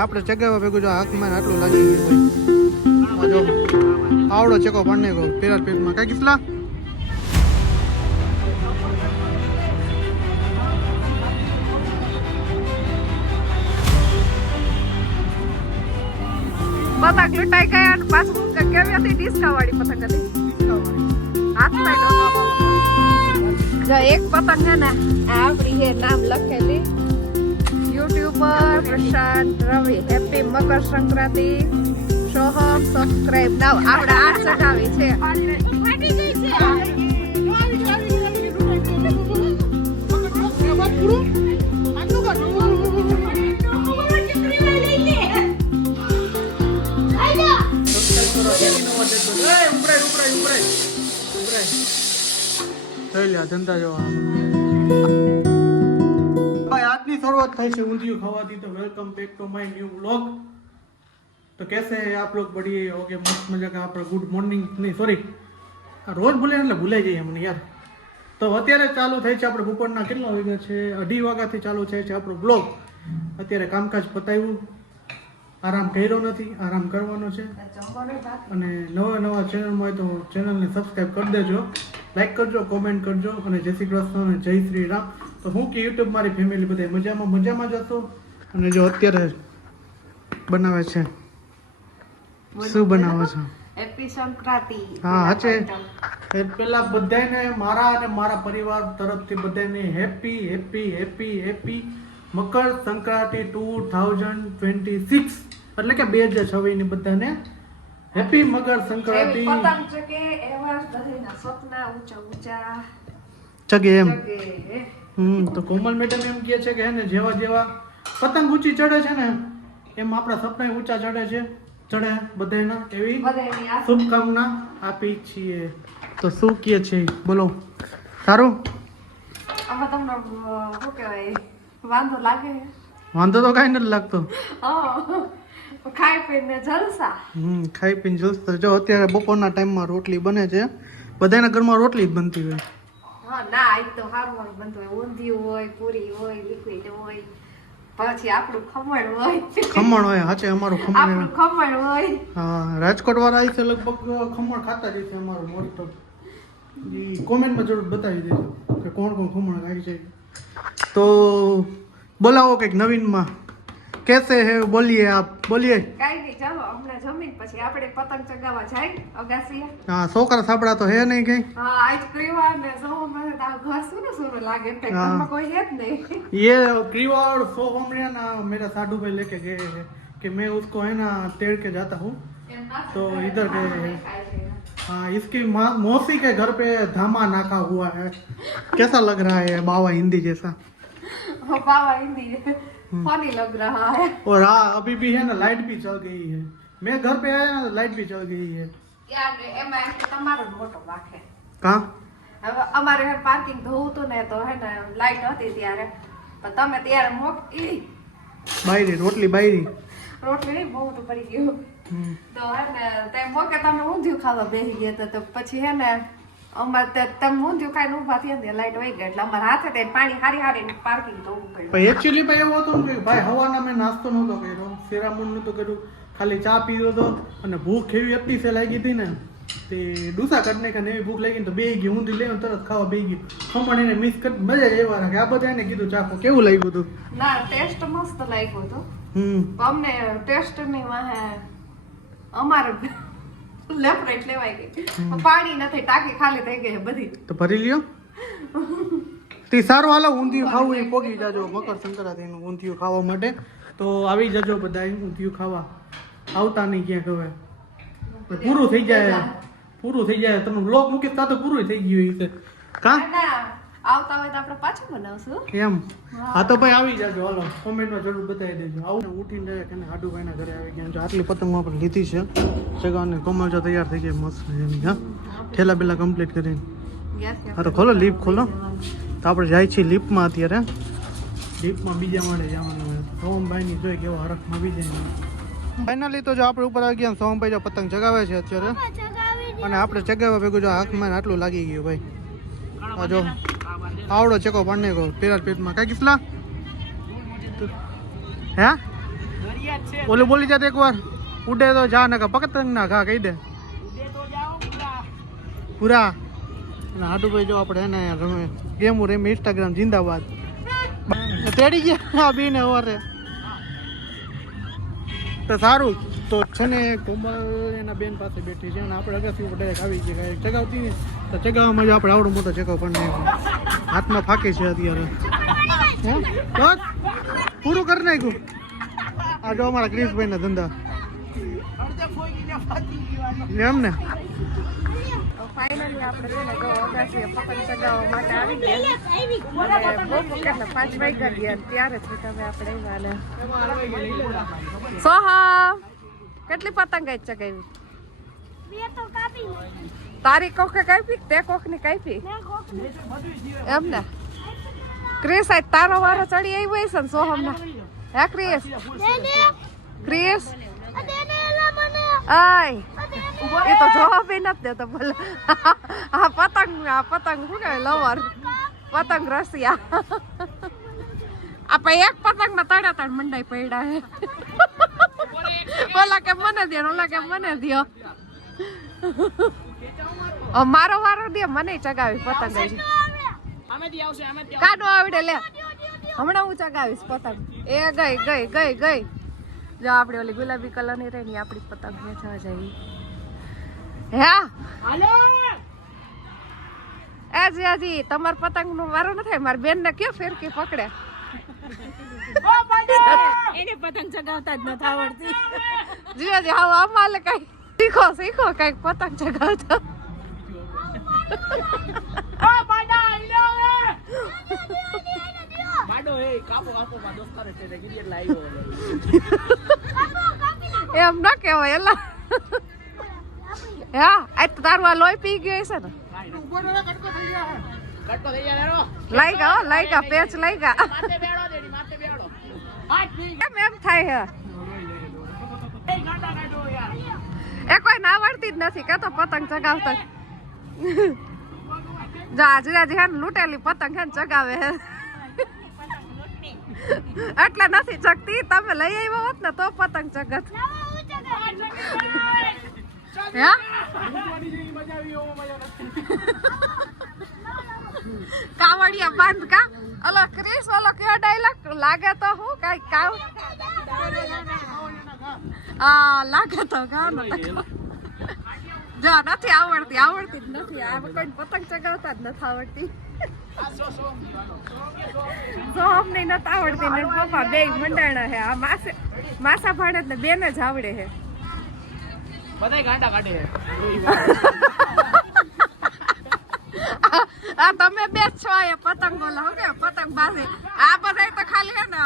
આપણે ચગાવવા ભેગું જો હાથમાં આટલું લાગી ગયું ભાઈ જો આવડો ચકો પડને ગયો પેલા પેટમાં કઈ કિસલા પતંગ લૂંટાઈ ગયા અને પાછું કેવી હતી ડિસ્કા વાળી પતંગ હતી હાથમાં જો એક પતંગ છે ને આપણી હે નામ લખેલી યુટ્યુબર પ્રશાંત રવિ હેપી મકર સંક્રાંતિ સોહમ સબસ્ક્રાઇબ નાવ આપણે 8 ચગાવી છે ફાટી ગઈ છે ધંધા જોવા આજની શરૂઆત થઈ છે ઊંધિયું ખાવાથી તો welcome back to my new vlog तो कैसे हैं आप लोग बढ़िया होगे मस्त मजा का આપણે ગુડ મોર્નિંગ નહીં સોરી રોજ બોલે એટલે ભૂલાઈ જઈએ મને યાર તો અત્યારે ચાલુ થઈ છે આપણે બપોરના કેટલા વાગ્યા છે 2:30 વાગ્યાથી ચાલુ થાય છે આપણો બ્લોગ અત્યારે કામકાજ પતાવ્યું આરામ કર્યો નથી આરામ કરવાનો છે અને નવા ચેનલમાં હોય તો ચેનલને સબસ્ક્રાઈબ કરી દેજો લાઈક કરજો કોમેન્ટ કરજો અને જય શ્રી કૃષ્ણ અને જય શ્રી રામ તો હું કે યુટ્યુબ મારી ફેમિલી બધા મજામાં જ હતો અને જો અત્યારે બનાવે છે શું બનાવો છો હેપી સંક્રાંતિ હા હાચે પેલા બધાને મારા અને મારા પરિવાર તરફથી બધાને happy happy happy happy Makar Sankranti 2026 એટલે કે 2026 ની બધાને હેપી મકર સંક્રાંતિ પતંગ ચગે એવા બધાના સપના ઊંચા ચગે એમ તો કોમલ મેડમ એમ કહે છે કે હે ને જેવા જેવા પતંગ ઊંચી ચડે છે ને એમ આપણા સપના ઊંચા ચડે બધાના એવી શુભકામના આપી છીએ તો શું કહે છે બોલો સારું આમાં તમને શું કહેવાય વાંધો લાગે વાંધો તો કાંઈ નથી લાગતો ખાઈ પીને જલસા ખાઈ પીને જલસા જો અત્યારે બપોરના ટાઈમમાં રોટલી બને છે બધાના ઘરમાં રોટલી જ બનતી હોય હા ના આજ તો હારું બનતું હોય ઊંધિયું હોય પૂરી હોય લિક્વિડ હોય પછી આપણું ખમણ હોય હાચે અમારું ખમણ હોય હા રાજકોટ વાળા આવી છે લગભગ ખમણ ખાતા જ છે અમારું મોરી તો કોમેન્ટમાં જરૂર બતાવી દેજો કે કોણ ખમણ ખાય છે તો બોલાવો કંઈક નવીનમાં कैसे है बोलिए आप बोलिए કાઈ નહીં ચાલો હમણાં જમીન પછી આપણે પતંગ ચગાવવા જાય અગાસી हाँ सोकर सापड़ा तो है नहीं कहीं હા આઈસ્ક્રીમ ને સો મને તો ઘર સુનું લાગે તે ઘરમાં કોઈ હે જ નહીં ये क्रीवाड़ सोहमरिया ना मेरा साधु भाई लेके गए हैं कि मैं उसको है ना तेड़ के जाता हूँ तो इधर गए हैं हाँ इसकी मौसी के घर पे धामा नाका हुआ है कैसा लग रहा है बाबा हिंदी जैसा बाबा हिंदी फनी लग रहा है और हाँ अभी भी है ना लाइट भी चल गई है मैं घर पे आया ना लाइट भी चल गई है યાર એમાં તમારો મોટો વાંક હે कहाँ હવે અમારે ઘર પાર્કિંગ ધોવું તો ને તો હે ને લાઈટ હતી ત્યારે પણ તમે ત્યારે बायरी रोटली बायरी રોટલી નહીં બહુ તો પડી ગયું તો હે ને તેમ મોકે તમે ઊંધિયું ખાવા બેસી ગયા તો પછી હે ને અમારે તમે ઊંધિયું ખાઈને ઊભા થયા ને લાઈટ વહી ગઈ એટલે અમારે હાથે તે પાણી હારી પાર્કિંગ ધોવું પડ્યું ભાઈ એકચ્યુઅલી ભાઈ એવું હતું કે ભાઈ હવાના મેં નાસ્તો નહોતો કર્યો શેરામૂન નહોતો કર્યું ખાલી ચા પીધો હતો અને ભૂખ એવી અતિશય લાગી હતી ને તે ડૂસા કાઢને કે એવી ભૂખ લાગી તો બે ગઈ ઊંધી લઈને તરત ખાવા બે ગયું ખમણ એને મિસ કરી મજા જ એવા રાખે આ બધા એને કીધું ચાખો કેવું લાગ્યું હતું ના ટેસ્ટ મસ્ત લાગ્યો હતો અમને ટેસ્ટ ની વાહે અમારે લેફ્ટ લેવાઈ ગઈ પાણી નથી ટાંકી ખાલી થઈ ગઈ બધી તો ભરી લ્યો તે સારું હાલો ઊંધિયું ખાવું એ પોગી જાજો મકર સંક્રાંતિનું ઊંધિયું ખાવા માટે તો આવી જજો બધા ઊંધિયું ખાવા આવતા નહીં ક્યાંક હવે પૂરું થઈ જાય તમે બ્લોગ મૂકી તો પૂરું થઈ ગયું છે કા આવતા હોય તો આપણે પાછું બનાવશું એમ હા તો ભાઈ આવી જાજો હાલો કોમેન્ટમાં જરૂર બતાવી દેજો આવું ઉઠીને જાય કે હાડુભાઈના ઘરે આવી ગયા જો આટલી પતંગો આપણે લીધી છે જગાને કોમલ જો તૈયાર થઈ ગઈ મસ્ત એની હા ઠેલા બેલા કમ્પ્લીટ કરીને હા તો ખોલો લીપ ખોલો તો આપણે જાય છીએ લીપમાં અત્યારે લીપમાં બીજા માળે જવાનું હોય સોમભાઈની જોઈ કેવો હરખમાં બીજા ફાઇનલી તો જો આપણે ઉપર આવી ગયા સોમભાઈ જો પતંગ ચગાવે છે અત્યારે અને આપણે ચગાવવા ભેગું જો હાથમાં આટલું લાગી ગયું ભાઈ આ જો આવડો ચકો પડને ગયો પેલા પેટમાં કઈ કિસલા હે ઓલું બોલી જાત એકવાર ઉડે તો જા ને પતંગ ના ઘા કહી દે પૂરા અને હાડુભાઈ જો આપણે એને રમે ગેમો રમે ઇન્સ્ટાગ્રામ જિંદાબાદ તેડી ગયા આ બેને સવારે તો સારું તો છે ને કોમલ એના બેન પાસે બેઠી છે અને આપણે અગાસી ઉપર ડાયરેક્ટ આવી ગયા ચગાવતી ને તો ચગાવવામાં જ આપણે આવડો મોટો ચગાવ પણ હાથમાં ફાંકે છે અત્યારે હે બસ પૂરું કરી નાખ્યું આ જો અમારા ક્રિશભાઈ ના ધંધા એમ ને ફાઇનલી આપણે છે ને અગાસીએ પતંગ ચગાવવા માટે આવી ગયા અને બહુ કેટલા 5 વાગ્યા ગયા ત્યારે જ તમે આપણે આવ્યા સોહા કેટલી પતંગ જ ચગાવી તારી કોકે કાપી તે કોક ની કાપી એમ ને ક્રિસ આજ તારો વારો ચડી આવ્યો છે ને સોહમ ના હે ક્રિસ ક્રિસ આય એ તો જવાબ નથી દેતો બોલે આ પતંગ શું કહેવાય લવર પતંગ રસિયા આપણે એક પતંગ માં તડે મંડાઈ પડ્યા હે ઓલા કે મને દે ઓલા કે મને દો મારો વારો દે મને ચગાવી પતંગ કાઢો આવડે લે હમણાં હું ચગાવીશ પતંગ એ ગઈ જો આપણે ઓલી ગુલાબી કલર ની રહી આપણી પતંગ વેચવા જવી હે હજી તમાર પતંગ નો વારો ન થાય મારી બેન ને કયો ફેરકી પકડે એને પતંગ ચગાવતા જ નથી આવડતી જીવાજી હાવ અમાલે કઈ શીખો કઈક પતંગ ચગાવતા એમ ન કેવાય એલા હા આ તો તારું આ લોહી પી ગયો છે ને લઈ ગયા પેચ લઈ ગયા એમ થાય હે એ કોઈ ના આવડતી જ નથી કે તો પતંગ ચગાવતા જા હે લૂંટેલી પતંગ હે ચગાવે હે એટલે નથી ચગતી તમે લઈ આવ્યા હોત ને તો પતંગ ચગત કાવડિયા બંધ કા ઓલો ક્રિસ ઓલો કયો ડાયલોગ લાગે તો હું કઈ કાવ લાગે તો ગાનો જો નથી આવડતી જ નથી આ કોઈ પતંગ ચગાવતા જ નથી આવડતી સોમ ને નથી આવડતી ને પપ્પા બે મંડાણા હે આ માસા ભાડે ને બેને જ આવડે હે બધાય ગાંડા કાઢે છે આ તમે બે જ છો એ પતંગ બોલો હો કે પતંગ બાજી આ બધાય તો ખાલી હે ને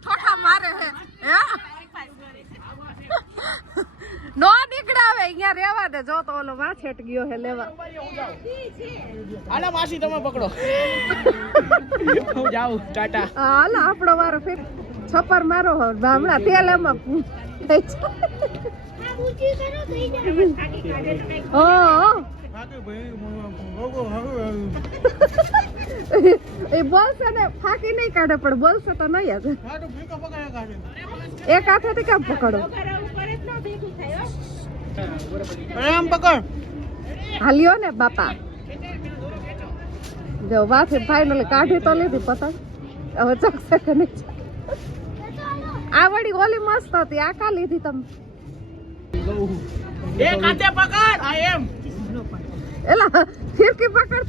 ઠોઠા મારે હે હે નો નીકળાવે અહીંયા રેવા દે જો તો ઓલો વાછેટ ગયો હે લેવા આલા માસી તમે પકડો હું જાઉં ટાટા હાલ આપણો વારો ફેર છપર મારો હમણાં તેલ એમાં એ બોલશે ને ફાકી નહીં કાઢે પણ બોલશે તો નહીં જ એક હાથેથી કેમ પકડો એમ પકડ હાલ્યો ને બાપા જો વાથી ફાઇનલી કાઢી તો લીધી પતંગ હવે ચકશે કે નહીં આ વળી ઓલી મસ્ત હતી આ કા લીધી તમે એક હાથે પકડ આ એમ એલા ફિરકી પકડ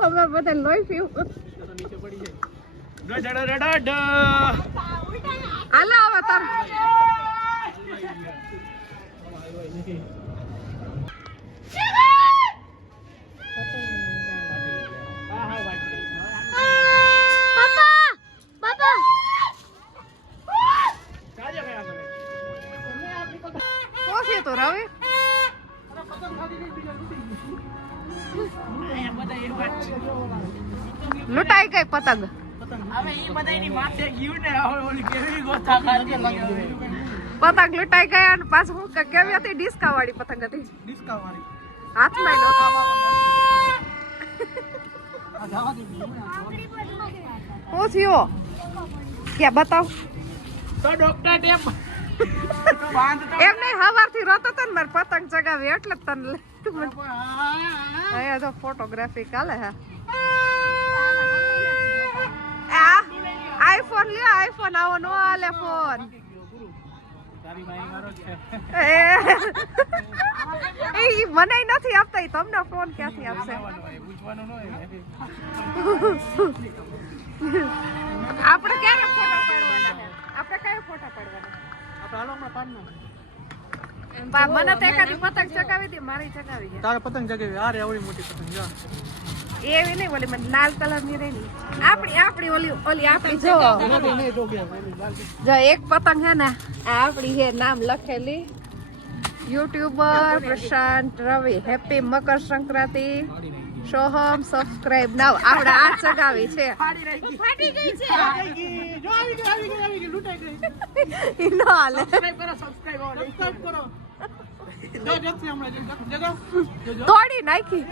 અમે બધા લોહી પીવું હાલો હવે તાર તો રવે લૂંટાઈ ગઈ પતંગ હવે ઈ બધાયની માથે ગયું ને ઓલી કેવી ગોતા ખાતી પતંગ લૂંટાઈ ગયા અને પાછું હું કેવી હતી ડિસ્કા વાળી પતંગ હતી ડિસ્કા વાળી હાથમાં લો હું થયો ક્યાં બતાવ તો ડોક્ટર ટેપ બાંધતો એમ નહીં હવારથી રોતો તો ને મારે પતંગ ચગાવી એટલે જ તને અહીંયા તો ફોટોગ્રાફી કાલે હે આઈફોન લ્યો આઈફોન આવો નો આલે ફોન તારી માઈ મારો છે એ મને નથી આપતા ઈ તમને ફોન ક્યાંથી આપશે પૂછવાનું ન હોય આપણે ક્યારે ફોટા પાડવાના છે આપણે કયા ફોટા પાડવાના આપણે હાલો હમણાં પાડ નાખ મને તો એકાદી પતંગ ચગાવી દે મારી ચગાવી દે તારે પતંગ જગાવી આ રે આવડી મોટી પતંગ જા એવી નહીં ઓલી મને લાલ કલર ની રહી આપણી ઓલી આપણી જો નહીં તો ગયા જો એક પતંગ હે ને આ આપણી હે નામ લખેલી યુટ્યુબર પ્રશાંત રવિ હેપી મકર સંક્રાંતિ સોહમ સબસ્ક્રાઇબ નાવ આપણે આ ચગાવી છે ફાટી ગઈ છે જો આવી ગઈ લૂંટાઈ ગઈ ઈ ન હાલે સબસ્ક્રાઇબ કરો જો જતી હમણાં જગા તોડી નાખી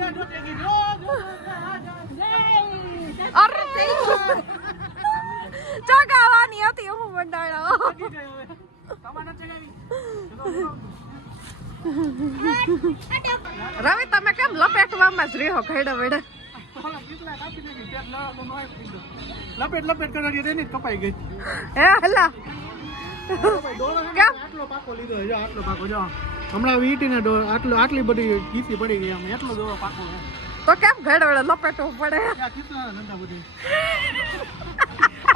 અરે ચગાવવાની હતી હું મંડાળો રવિ તમે કેમ લપેટવામાં જ રહ્યો ઘેડા વેડા લપેટ કરાવી રે ને કપાઈ ગઈ હે હલા કેમ આટલો પાકો લીધો જો આટલો પાકો જો હમણાં વીટીને આટલી બધી કીસી પડી ગઈ આમ એટલો દોરો પાકો હે તો કેમ ઘેડા વેડા લપેટવું પડે આ કિસના ધંધા બધી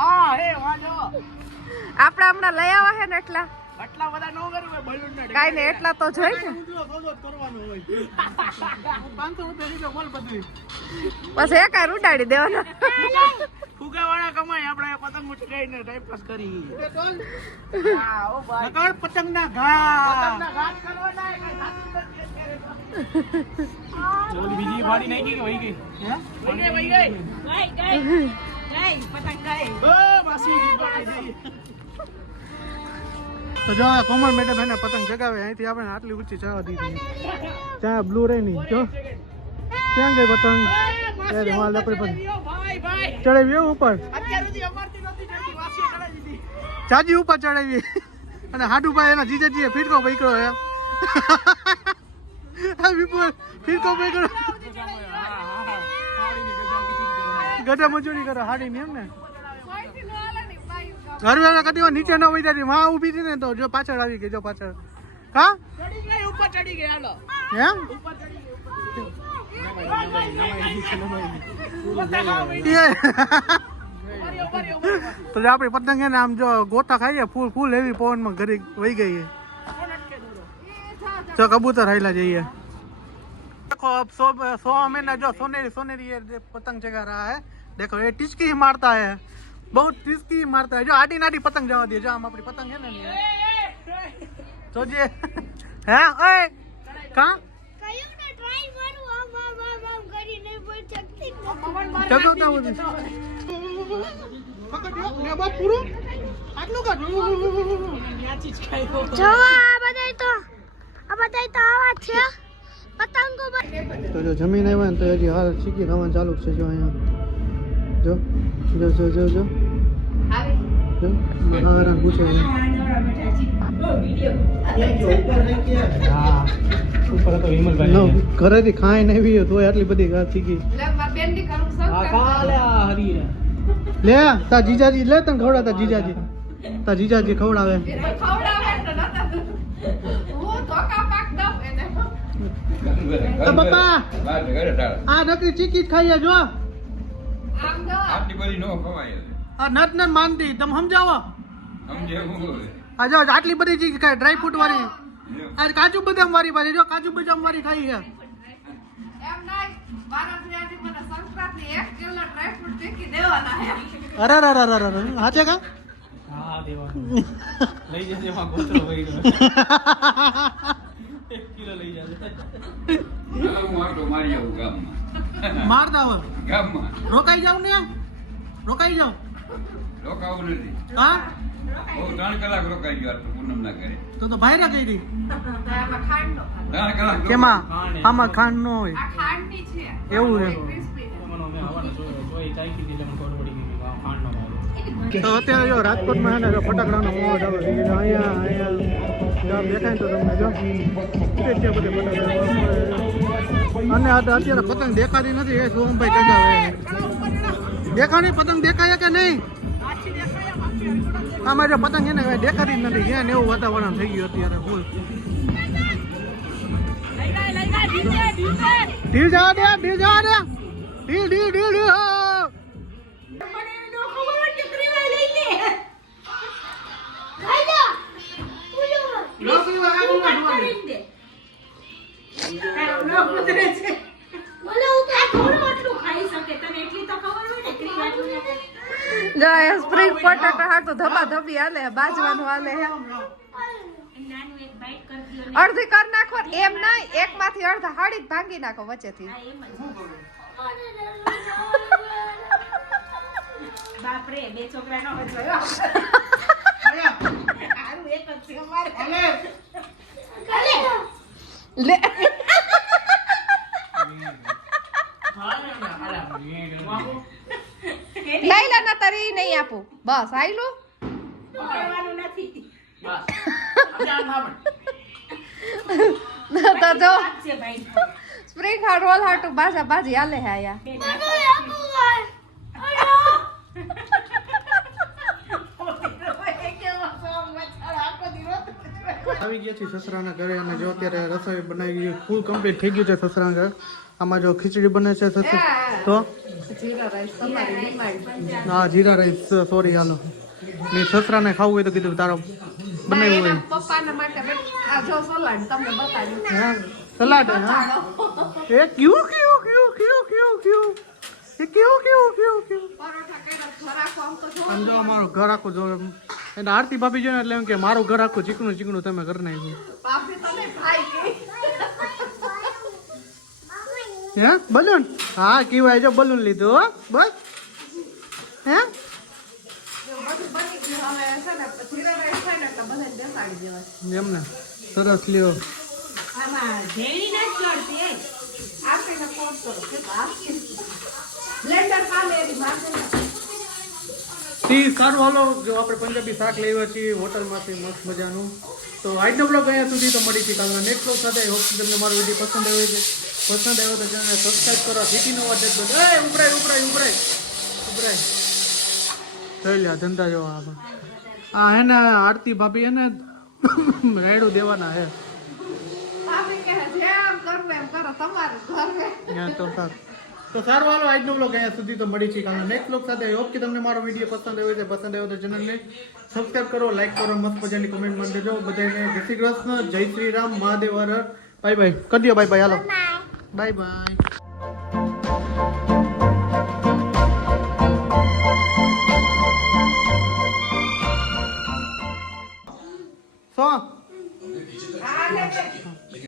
હા હે વાજો આપણે હમણાં લઈ આવ્યા હે ને એટલા આટલા બધા નો કરવું બલૂન ને કાઈ ને એટલા તો જોઈ ને ઊંધો સોદો કરવાનો હોય 500 રૂપિયા લીધો બોલ બધી પછી એક ઉડાડી દેવાનો ફુગાવાળા કમાય આપણે પતંગ ઉચકાઈને ટાઈમ પાસ કરી હા ઓ ભાઈ નકર પતંગના ઘા કરવાના ઓલી બીજી વાડી નાખી કે વહી ગઈ હે વહી ગઈ પતંગ ગઈ ઓ માસી ગઈ તો જો કોમલ મેડમ એને પતંગ જગાવે અહીંથી આપણે આટલી ઊંચી ચડવા દીધી ત્યાં બ્લુ રે ની જો ત્યાં ગઈ પતંગ ત્યારે માલ આપણે પણ ભાઈ ચડાવી ઉપર અત્યાર સુધી અમારથી નહોતી ચડતી વાસી ચડાવી દીધી ચાજી ઉપર ચડાવી અને હાડુભાઈ એના જીજાજીએ ફીરકો પકડ્યો હે આ વિપુલ ફીરકો પકડ્યો ગધા મજૂરી કરે હાડી ની એમ ને ઘરવાળા કદી નીચે ન વઈ જતી માં ઊભી હતી ને તો જો પાછળ આવી ગઈ જો પાછળ કા ચડી ગઈ ઉપર ચડી ગઈ હાલો એમ ઉપર ચડી ગઈ તો આપણી પતંગ છે ને આમ જો ગોતા ખાઈએ ફૂલ એવી પવનમાં ઘરે વહી ગઈ જો કબૂતર હાઈલા જઈએ देखो अब 100 महीना जो सोनेरी ये पतंग जगा रहा है देखो ये टिचकी ही मारता है बहुत टिचकी ही मारता है जो आडी नाडी पतंग जवा दिए जो हम अपनी पतंग है ना तो जे हैं ओए कहां કયું ને ટ્રાય મારું આમ કરીને બોલ શકતી જગાવતા હોય પકડ્યો લે બાપ પૂરો આટલું કા ન્યાચી જ ખાયો જો આ બધાય તો આવા છે પતંગો તો જો જમીન આવ્યા ને તો હજી હાલ ચીકી ખાવાનું ચાલુ છે જો અહીંયા જો જો જો જો જો જો આરામ પૂછે ઘરેથી ખાઈ ને આવી તો આટલી બધી ચીકી લે તા જીજાજી લે તને ખવડાવતા જીજાજી ખવડાવે તો પપ્પા આ નકરી ચીકી જ ખાઈએ જો આટલી બધી નો ખવાય આ નટ નટ માનતી તમે સમજાવો સમજે હું આ જો આટલી બધી ચીકી ખાય ડ્રાય ફ્રૂટ વાળી આ કાજુ બદામ વાળી પાછી જો કાજુ બદામ વાળી ખાઈ છે અરે હાચે કા હા દેવા લઈ જજે માં ગોતરો વઈ ગયો 1 કિલો લઈ જજે હું આટો મારી આવું ગામમાં મારતા હોય ગામમાં રોકાઈ જાવ ને રોકાઈ જાવ રોકાવું નથી હા બહુ 3 કલાક રોકાઈ ગયો આટલું પૂનમ ના કરે તો ભાઈરા કઈ દી 3 કલાક કેમાં આમાં ખાંડ નો હોય એવું છે મને અમે આવવાનો જોઈ ચાઈ કીધી એટલે મને ખબર પડી ગઈ કે ખાંડ નો ભાવ તો અત્યારે જો રાજકોટમાં છે ને જો ફટાકડાનો મોજ આવે છે જો અહીંયા દેખાય તો તમને જો કેટલા બધા ફટાકડા અને આ તો અત્યારે પતંગ દેખાતી નથી એ સોમભાઈ ચગાવે દેખાણી પતંગ દેખાય કે નહીં આમાં જો પતંગ છે ને દેખાતી જ નથી જ્યાં એવું વાતાવરણ થઈ ગયું અત્યારે ફૂલ ઢીલ જવા દે ઢીલ જવા દે ઢીલ ઢીલ ઢીલ ઢીલ સ્પ્રિંગ પોટેટો હાટું ધબા ધબી હાલે બાજવાનું હાલે અડધી કર નાખો એમ નહીં એક માંથી અડધા હાડી ભાંગી નાખો વચ્ચેથી બાપરે બે છોકરા નો જોયો હારું એક જ છે અમારે લે લઈલા ના તરી નહીં આપું બસ આઈલું કરવાનું નથી તો જો છે ભાઈ સ્પ્રિંગ હાર્ટ રોલ હાટું બાજા બાજી હાલે હે આયા આવી ગયા છીએ સસરાના ઘરે અને જો અત્યારે રસોઈ બનાવી ફૂલ કમ્પ્લીટ થઈ ગયું છે સસરાના ઘરે આમાં જો ખીચડી બને છે સસરા તો જીરા રાઈસ તમારી ડિમાન્ડ હા જીરા રાઈસ સોરી હાલો મેં સસરાને ખાવું હોય તો કીધું તારા બનાવ્યું હોય પપ્પાના માટે આ જો સલાડ તમને બતાવ્યું હા સલાડ હા એ ક્યુ ક્યુ ક્યુ ક્યુ ક્યુ ક્યુ એ ક્યુ ક્યુ ક્યુ ક્યુ પરોઠા કર્યા ઘર આખો આમ તો જો આમ જો અમારું ઘર આખું જો એટલે આરતી ભાભી જો ને એટલે એમ કે મારું ઘર આખું ચીકણું ચીકણું તમે કરી નાખ્યું પાપડી તમે ભાઈ કે હે બલૂન હા કીવાય જો બલૂન લીધું હો બસ હે બધું બની ગયું હવે છે ને જીરા રાઈસ થાય ને એટલે બધાને બેસાડી દેવાય એમને સરસ લ્યો આમાં ઝેરી ના ચડતી એ આપીને ફોન કરો કે આપી બ્લેન્ડર પામે એની માથે ઈ સારું હાલો જો આપણે પંજાબી શાક લેવા છીએ હોટલમાંથી મસ્ત મજાનું તો આજનો બ્લોગ અહીંયા સુધી તો મળી છે કાલના નેક્સ્ટ બ્લોગ સાથે હોપ તમને મારો વિડીયો પસંદ આવ્યો છે પસંદ આવ્યો તો ચેનલને સબસ્ક્રાઇબ કરો સિટીનો વાટેક બધો એ ઉભરાય ઉભરાય ઉભરાય ઉભરાય જોઈ લે ધંધા જોવા આમાં આ હે ને આરતી ભાભી હે ને રાયડું દેવાના હે આપી કે જેમ કરવું એમ કરો તમારું ઘર હે ત્યાં તો સારું હાલો આજનો બ્લોગ અહીંયા સુધી તો મળી છે કાલના નેક્સ્ટ બ્લોગ સાથે હોપ કે તમને મારો વિડીયો પસંદ આવ્યો છે પસંદ આવ્યો તો ચેનલને સબસ્ક્રાઇબ કરો લાઈક કરો મસ્ત મજાની કોમેન્ટ માં દેજો બધાને જય શ્રી કૃષ્ણ જય શ્રી રામ મહાદેવ હર હર બાય બાય કરી દો બાય બાય હાલો બાય બાય સો